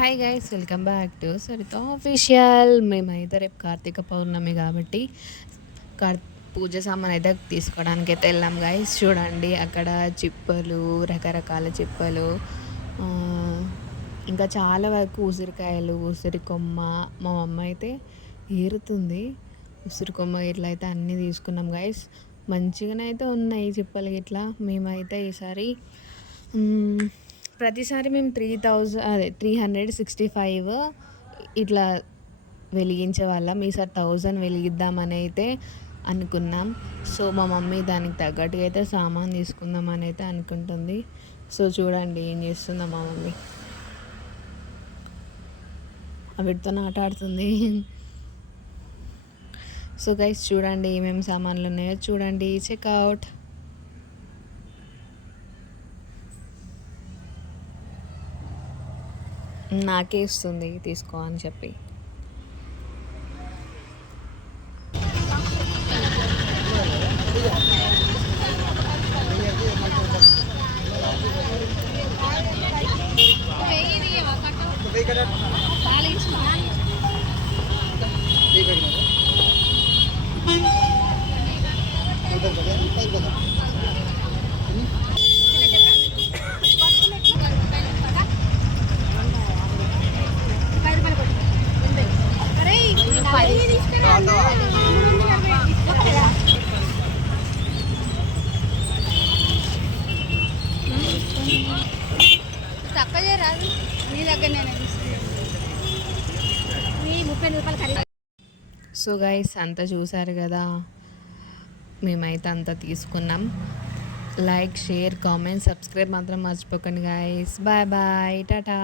Hi guys, welcome back to Saritha official. మేమైతే రేపు కార్తీక పౌర్ణమి కాబట్టి కార్ పూజ సామాన్ అయితే తీసుకోవడానికి అయితే వెళ్ళాం గైస్. చూడండి అక్కడ చిప్పలు, రకరకాల చిప్పలు, ఆ, ఇంకా చాలా వరకు ఉసిరికాయలు, ఉసిరి కొమ్మ. మా మమ్మ అయితే ఏరుతుంది ఉసిరి కొమ్మ. ఇట్లా అయితే అన్నీ తీసుకున్నాం గైస్. మంచిగానే అయితే ఉన్నాయి చిప్పలు ఇట్లా. మేమైతే ఈసారి ప్రతిసారి మేము 365 ఇట్లా వెలిగించే వాళ్ళం. ఈసారి 1000 వెలిగిద్దామని అయితే అనుకున్నాం. సో మా మమ్మీ దానికి తగ్గట్టుగా అయితే సామాన్ తీసుకుందామని అయితే అనుకుంటుంది. సో చూడండి ఏం చేస్తుందో మా మమ్మీ. వీటితో ఆట ఆడుతుంది. సో గైస్ చూడండి ఏమేమి సామాన్లు ఉన్నాయో చూడండి, చెక్అవుట్. నాకే ఇస్తుంది తీసుకో అని చెప్పి. సో గైస్ అంతా చూసారు కదా, మేమైతే అంతా తీసుకున్నాం. లైక్, షేర్, కామెంట్, సబ్స్క్రైబ్ మాత్రం మర్చిపోకండి గైస్. Bye bye, Tata.